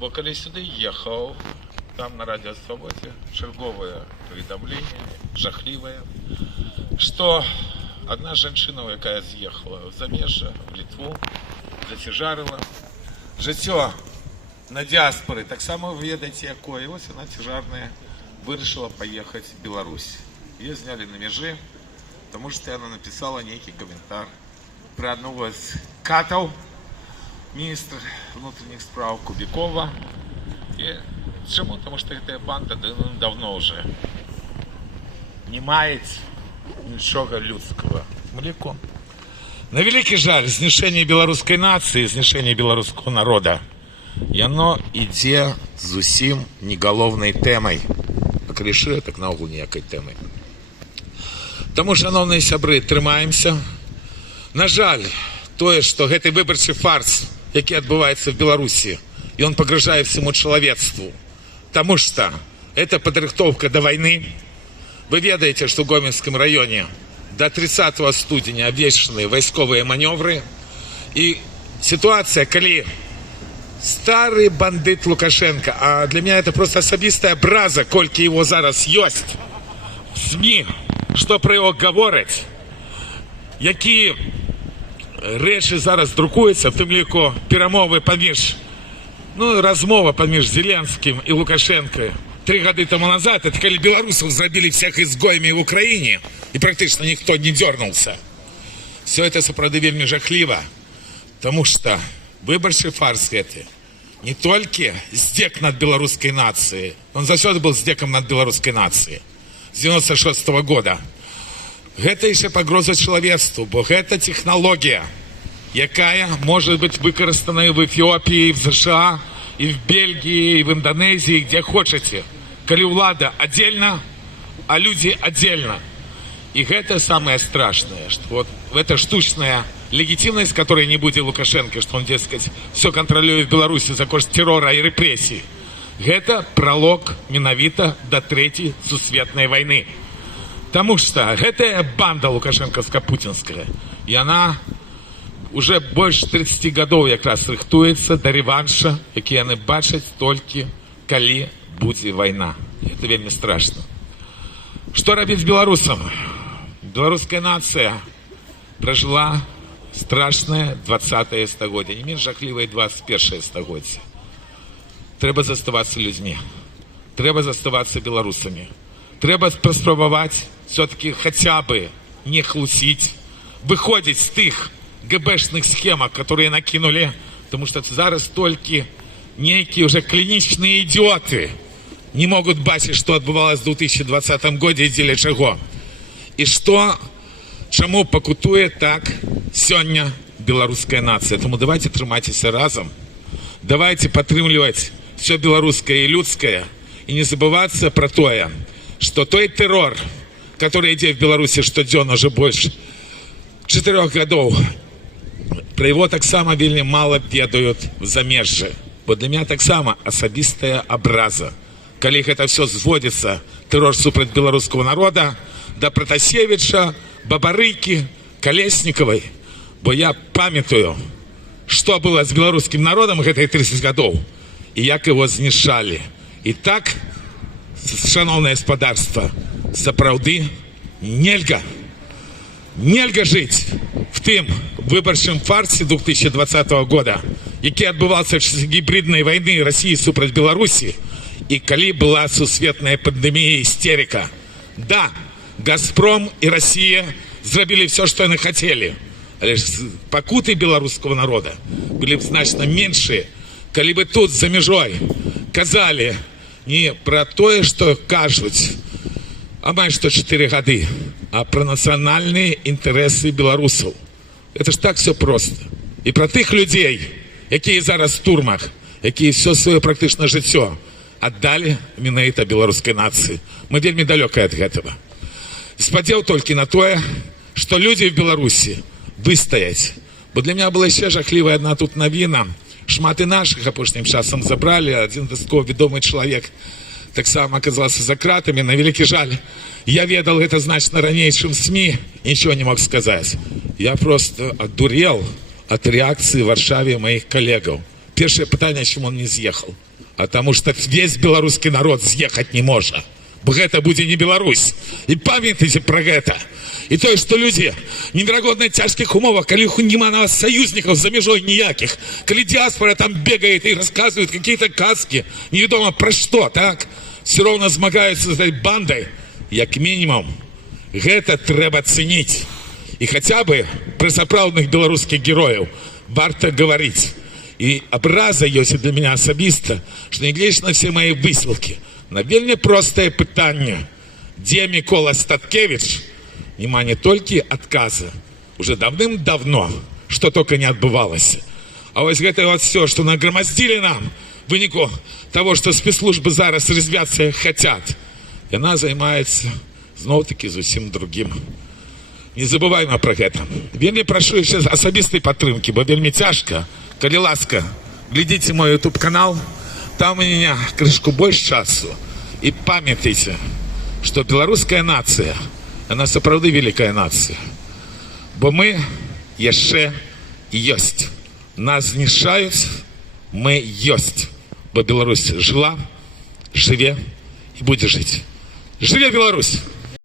Бо коли сюди їхав, там на Радио Свободе черговое повідомлення, жахливое, что одна женщина, яка з'їхала в Замежжа, в Литву, зацяжарила. Життя на діаспорі так само ведаєте, якої. Ось вона тяжарная вирішила поїхати в Білорусь. Її зняли на межі, тому що вона написала некий коментар про одного з катов, министра внутренних справ Кубикова. И почему? Потому что эта банда давно уже не мает ничего людского. Млеко. На великий жаль, знішення белорусской нации, знішення белорусского народа, и оно іде з усім неголовной темой. А коли шире, так наогул ніякої теми. Тому, шановні сябри, трымаемся. На жаль, тое, што гэты выбарчы фарс, які адбываецца в Беларусі, и он погрожает всему человечеству, потому что это подрыхтовка до войны. Вы ведаете, что в Гомельском районе до 30 студеня обвешаны войсковые маневры, и ситуация, коли старый бандит Лукашенко, а для меня это просто особистая образа, кольки его зараз есть в СМИ, что про его говорить, які речі зараз друкуються, в тим ліку перемови поміж, розмова поміж Зеленським і Лукашенко 3 года тому назад, это коли белорусов зробили всех изгоями в Украине, и практически никто не дернулся. Все это сапраўды вельмі жахлива, потому что выбарчы фарс гэты не только здзек над белорусской нацией, он заўсёды был здзеком над белорусской нацией с 96 года. Гэта яшчэ пагроза чалавецтву, бо гэта технология, якая может быть выкарыстана в Эфиопии, в США, и в Бельгии, и в Индонезии, где хочете. Коли влада отдельно, а люди отдельно. И это самое страшное, что вот эта штучная легитимность, которой не будет Лукашенко, что он, дескать, все контролирует в Беларуси за кошт террора и репрессий, это пролог менавіта до Третьей сусветной войны. Потому что это банда лукашенковско-путинская, и она уже больше 30 годов как раз рыхтуется до реванша, які яны бачаць толькі калі будзе война. Это вельмі страшно. Что рабіць белорусам? Белорусская нация прожила страшное 20-е стагоддзе, не менш жахлівае 21-е стагоддзе. Трэба заставацца людьми, трэба заставацца белорусами. Трэба паспрабаваць все-таки хотя бы не хлусить, выходить с тых ГБшных схемок, которые накинули, потому что зараз только некие уже клиничные идиоты не могут бачить, что отбывалось в 2020 году и дзеля чаго. И что, чему пакутует так сегодня белорусская нация. Тому давайте трымайцеся разом, давайте падтрымліваць все белорусское и людское, и не забываться про тое, что той террор, который идет в Беларуси штодзённа уже больше 4 годов, про его так само вельмі мало ведают в Замежжы. Бо для меня так само особистая образа, калі это все сводится, террор супраць белорусского народа, до Протасевича, Бабарыки, Колесниковой. Бо я памятаю, что было с белорусским народом гэтай 30 годов, и як его знішалі. И так, шановное господарство, сапраўды нельга жить в тым выбарчым фарсе 2020 года, які адбываўся в часе гібридной войны России супраць Беларуси, и калі была сусветная пандемия, истерика. Да, Газпром и Россия зрабілі все, что яны хотели, але пакуты белорусского народа были значно меньшие, калі бы тут за межой казали не про тое, что кажуць амаль что 4 годы, а про национальные интересы белорусов. Это ж так все просто. И про тых людей, якія зараз в турмах, якія все свое практычна жыццё отдали менавіта белорусской нации. Мы вельмі далёкая от этого. Спадзеў толькі на тое, что люди в Беларуси выстаяць. Бо для меня была еще жахливая одна тут навіна. Шмат і наших апошнім часам забрали. Один дастаткова вядомы чалавек таксама оказался за кратами. На великий жаль, я ведал это значно ранее, чем СМИ, ничего не мог сказать. Я просто одурел от реакции в Варшаве моих коллегов. Першае пытанне, чаму он не з'ехаў? А таму што весь беларускі народ з'ехаць не можа. Бо гэта будзе не Беларусь. І памятайце пра гэта. І тое, што людзі неверагодна цяжкіх умовах, калі няма на вас саюзнікаў за мяжой ніякіх, калі дыаспора там бегает і расказваюць какие-то казки, невядома пра што, так? Все роўна змагаюцца з этой бандай. Як мінімум, гэта трэба цэніць. І хаця бы пры сапраўдных беларускіх герояў варта гаварыць. І абраза ёсць для мяне асабіста, што нягледзячы на все мае высілкі, на вельмі простае пытанне, дзе Мікола Статкевич, няма не толькі адказа, уже давным-давно, што только не адбывалася. А вось гэта вот все, што награмаздзілі нам, в выніку того, што спецслужбы зараз развяцца хацят, яна займаецца зноў-такі зусім другім. Не забывайма пра гэта. Вельмі прашу яшчэ асабістай падтрымкі, бо вельмі цяжка. Калі ласка, глядзіце мой YouTube канал, там у меня крышку больш часу. І памятайце, што беларуская нацыя, она сапраўды великая нацыя. Бо мы яшчэ ёсць. Нас знішаюць, мы ёсць. Бо Беларусь жила, жыве і будзе жыць. Жыве Беларусь!